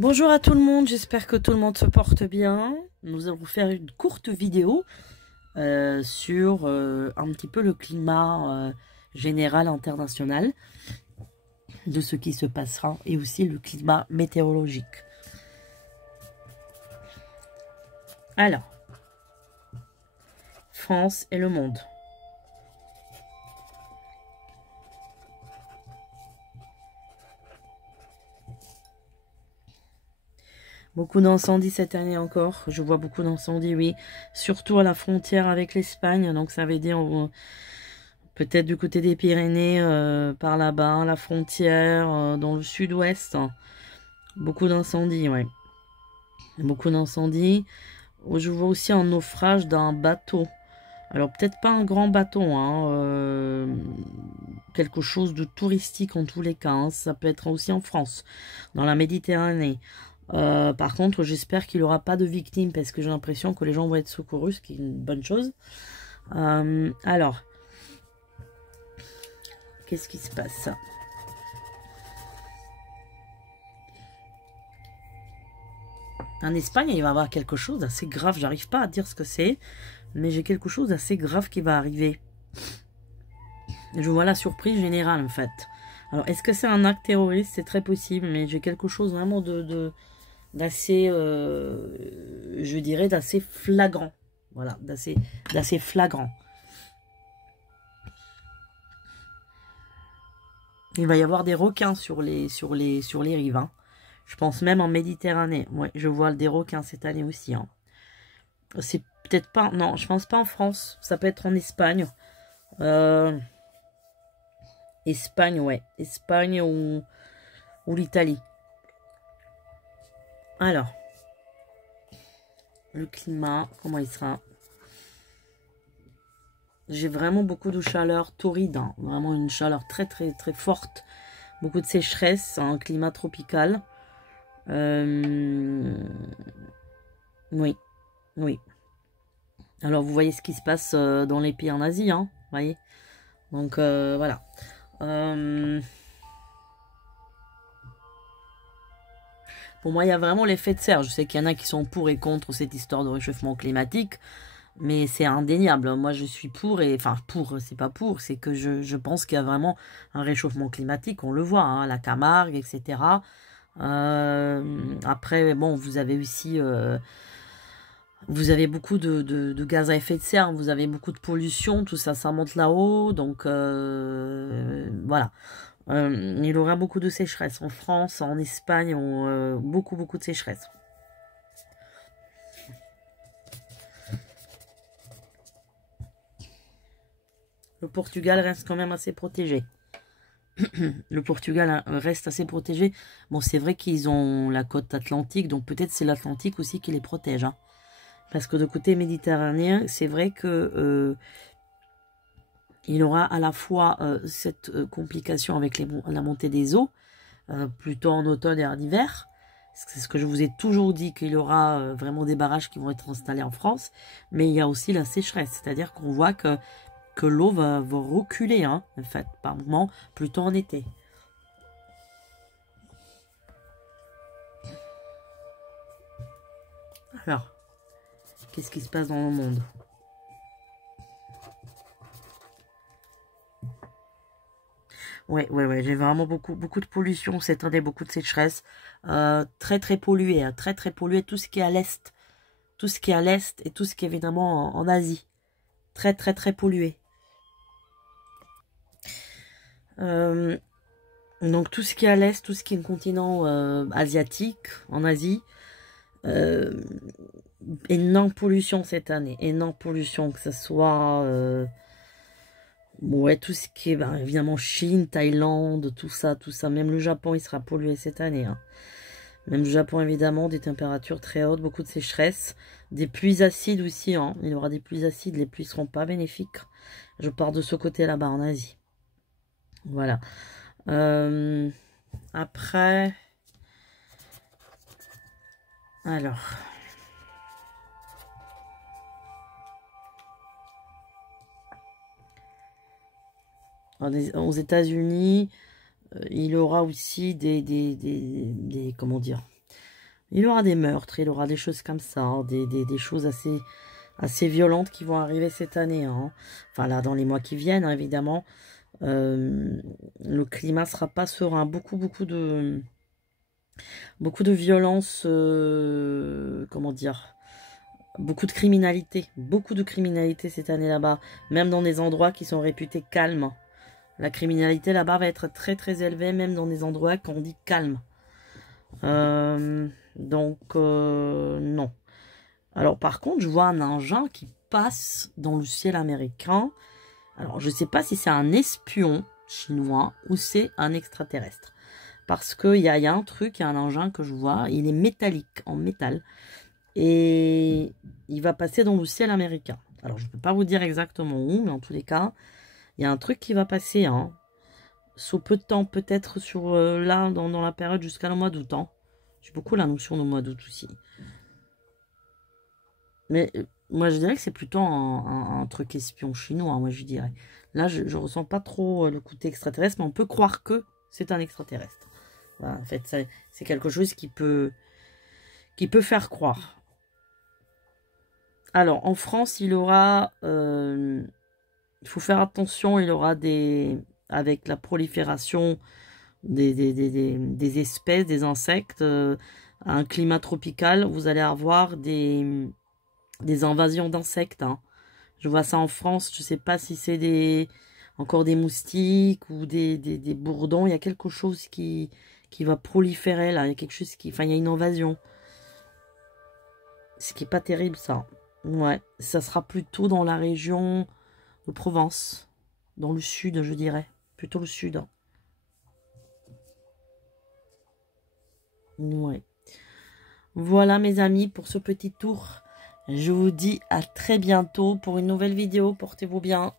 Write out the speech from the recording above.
Bonjour à tout le monde, j'espère que tout le monde se porte bien. Nous allons faire une courte vidéo sur un petit peu le climat général international de ce qui se passera et aussi le climat météorologique. Alors, France et le monde. Beaucoup d'incendies cette année encore. Je vois beaucoup d'incendies, oui. Surtout à la frontière avec l'Espagne. Donc ça veut dire peut-être du côté des Pyrénées, par là-bas, la frontière, dans le sud-ouest. Beaucoup d'incendies, ouais. Beaucoup d'incendies. Je vois aussi un naufrage d'un bateau. Alors peut-être pas un grand bateau, hein, quelque chose de touristique en tous les cas. Hein. Ça peut être aussi en France, dans la Méditerranée. Par contre, j'espère qu'il n'y aura pas de victimes parce que j'ai l'impression que les gens vont être secourus, ce qui est une bonne chose. Alors, qu'est-ce qui se passe? En Espagne, il va y avoir quelque chose d'assez grave. J'arrive pas à dire ce que c'est, mais j'ai quelque chose d'assez grave qui va arriver. Je vois la surprise générale en fait. Alors, est-ce que c'est un acte terroriste? C'est très possible, mais j'ai quelque chose vraiment d'assez, je dirais, d'assez flagrant. Voilà, d'assez flagrant. Il va y avoir des requins sur les rives. Hein. Je pense même en Méditerranée. Ouais, je vois des requins cette année aussi. Hein. C'est peut-être pas... Non, je pense pas en France. Ça peut être en Espagne. Espagne, ouais. Espagne ou l'Italie. Alors. Le climat, comment il sera? J'ai vraiment beaucoup de chaleur torride. Hein. Vraiment une chaleur très très très forte. Beaucoup de sécheresse. Un climat tropical. Oui. Oui. Alors, vous voyez ce qui se passe dans les pays en Asie, hein, vous voyez. Donc, voilà. Pour moi, il y a vraiment l'effet de serre. Je sais qu'il y en a qui sont pour et contre cette histoire de réchauffement climatique, mais c'est indéniable. Moi, je suis pour, et enfin, pour, c'est pas pour, c'est que je pense qu'il y a vraiment un réchauffement climatique, on le voit, hein, la Camargue, etc. Après, bon, vous avez aussi... vous avez beaucoup de gaz à effet de serre, vous avez beaucoup de pollution, tout ça, ça monte là-haut, donc voilà. Il y aura beaucoup de sécheresse en France, en Espagne, beaucoup de sécheresse. Le Portugal reste quand même assez protégé. Le Portugal reste assez protégé. Bon, c'est vrai qu'ils ont la côte atlantique, donc peut-être c'est l'Atlantique aussi qui les protège, hein. Parce que de côté méditerranéen, c'est vrai que il aura à la fois cette complication avec la montée des eaux, plutôt en automne et en hiver. C'est ce que je vous ai toujours dit, qu'il y aura vraiment des barrages qui vont être installés en France. Mais il y a aussi la sécheresse, c'est-à-dire qu'on voit que l'eau va reculer, hein, en fait, par moment, plutôt en été. Alors, qu'est-ce qui se passe dans le monde? Ouais, j'ai vraiment beaucoup de pollution cette année, beaucoup de sécheresse. Très pollué, hein, très pollué, tout ce qui est à l'est. Tout ce qui est à l'est et tout ce qui est évidemment en Asie. Très pollué. Donc tout ce qui est à l'est, tout ce qui est continent asiatique, en Asie. Énorme pollution cette année. Énorme pollution, que ce soit... ouais, tout ce qui est évidemment Chine, Thaïlande, tout ça. Même le Japon, il sera pollué cette année. Hein. Même le Japon, évidemment, des températures très hautes, beaucoup de sécheresse. Des pluies acides aussi. Hein. Il y aura des pluies acides, les pluies ne seront pas bénéfiques. Je pars de ce côté là-bas, en Asie. Voilà. Après... Alors... Aux États-Unis, il aura aussi comment dire, Il aura des meurtres, il aura des choses comme ça, hein, des choses assez violentes qui vont arriver cette année. Hein. Enfin là, dans les mois qui viennent, hein, évidemment. Le climat sera pas serein. Beaucoup de violence, comment dire, beaucoup de criminalité cette année là-bas, même dans des endroits qui sont réputés calmes. La criminalité là-bas va être très très élevée, même dans des endroits qu'on dit calmes. Non. Alors par contre, je vois un engin qui passe dans le ciel américain. Alors je ne sais pas si c'est un espion chinois ou c'est un extraterrestre. Parce qu'il y a un truc, il y a un engin que je vois, il est métallique, en métal. Et il va passer dans le ciel américain. Alors je ne peux pas vous dire exactement où, mais en tous les cas, il y a un truc qui va passer, hein. Sous peu de temps, peut-être sur là, dans la période jusqu'à le mois d'août. Hein. J'ai beaucoup la notion du mois d'août aussi. Mais moi, je dirais que c'est plutôt un truc espion chinois, moi, je dirais. Là, je ne ressens pas trop le côté extraterrestre, mais on peut croire que c'est un extraterrestre. Voilà, en fait, c'est quelque chose qui peut faire croire. Alors, en France, il aura... il faut faire attention, il aura avec la prolifération des espèces, des insectes, un climat tropical, vous allez avoir des invasions d'insectes. Hein. Je vois ça en France, je ne sais pas si c'est encore des moustiques ou des bourdons. Il y a quelque chose qui va proliférer là. Il y a quelque chose enfin, il y a une invasion. Ce qui n'est pas terrible, ça. Ouais, ça sera plutôt dans la région de Provence. Dans le sud, je dirais. Plutôt le sud. Ouais. Voilà, mes amis, pour ce petit tour. Je vous dis à très bientôt pour une nouvelle vidéo. Portez-vous bien.